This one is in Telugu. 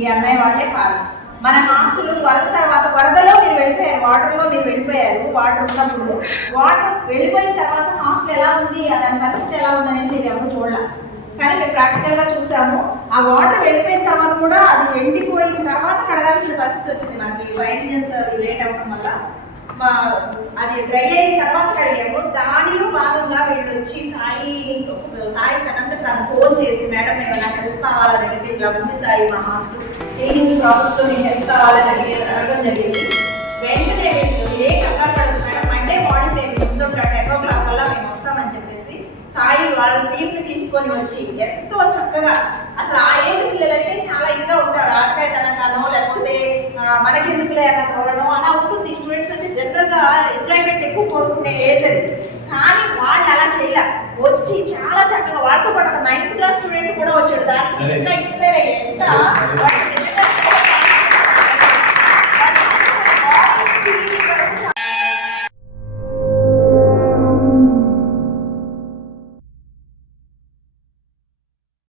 ఈ అన్నయ్య వాళ్ళే కారణం. మన హాస్టల్ వరద తర్వాత వరదలో మీరు వెళ్ళిపోయారు, వాటర్లో మీరు వెళ్ళిపోయారు. వాటర్ ఉన్నప్పుడు వాటర్ వెళ్ళిపోయిన తర్వాత హాస్టల్ ఎలా ఉంది, దాని పరిస్థితి ఎలా ఉంది అనేది మీరు ఎవరు చూడాలి. కానీ మేము ప్రాక్టికల్గా చూసాము. ఆ వాటర్ వెళ్ళిపోయిన తర్వాత కూడా అది ఎండిపోయిన తర్వాత కడగాల్సిన పరిస్థితి వచ్చింది మనకి. మెయింటెనెన్స్ లేట్ అవ్వడం వల్ల అది డ్రై అయిన తర్వాత కడిగాము. దానిలో భాగంగా వీళ్ళు వచ్చి సాయి తనంతట తను ఫోన్ చేసి, మేడం మేము నాకు హెల్ప్ కావాలని అడిగితే, ఇట్లా ఉంది సాయి మా హాస్టల్ క్లీనింగ్ ప్రాసెస్లో నేను హెల్ప్ కావాలని అడగడం జరిగింది. వెంటనే ఏ కంగారు పడదు మేడం, మండే మార్నింగ్ నేను ముందు 10 o'clock కల్లా మేము వస్తామని చెప్పేసి సాయి వాళ్ళ టీంని తీసుకొని వచ్చి ఎంతో చక్కగా, అసలు ఆ ఏజ్ పిల్లలంటే చాలా ఇంకా ఉంటారు, ఆటకాయతనంగానో లేకపోతే మనకెందుకులే అన్న ధోరణం అలా ఉంటుంది. స్టూడెంట్స్ అంటే జనరల్గా ఎంజాయ్మెంట్ ఎక్కువ కోరుకునే ఏజ్ అది. కానీ వాళ్ళు అలా చేయలే, వచ్చి చాలా చక్కగా వాళ్ళతో పాటు ఒక 9th క్లాస్ స్టూడెంట్ కూడా వచ్చాడు. దానికి ఇంకా ఇన్స్పైర్ అయ్యి ఎంత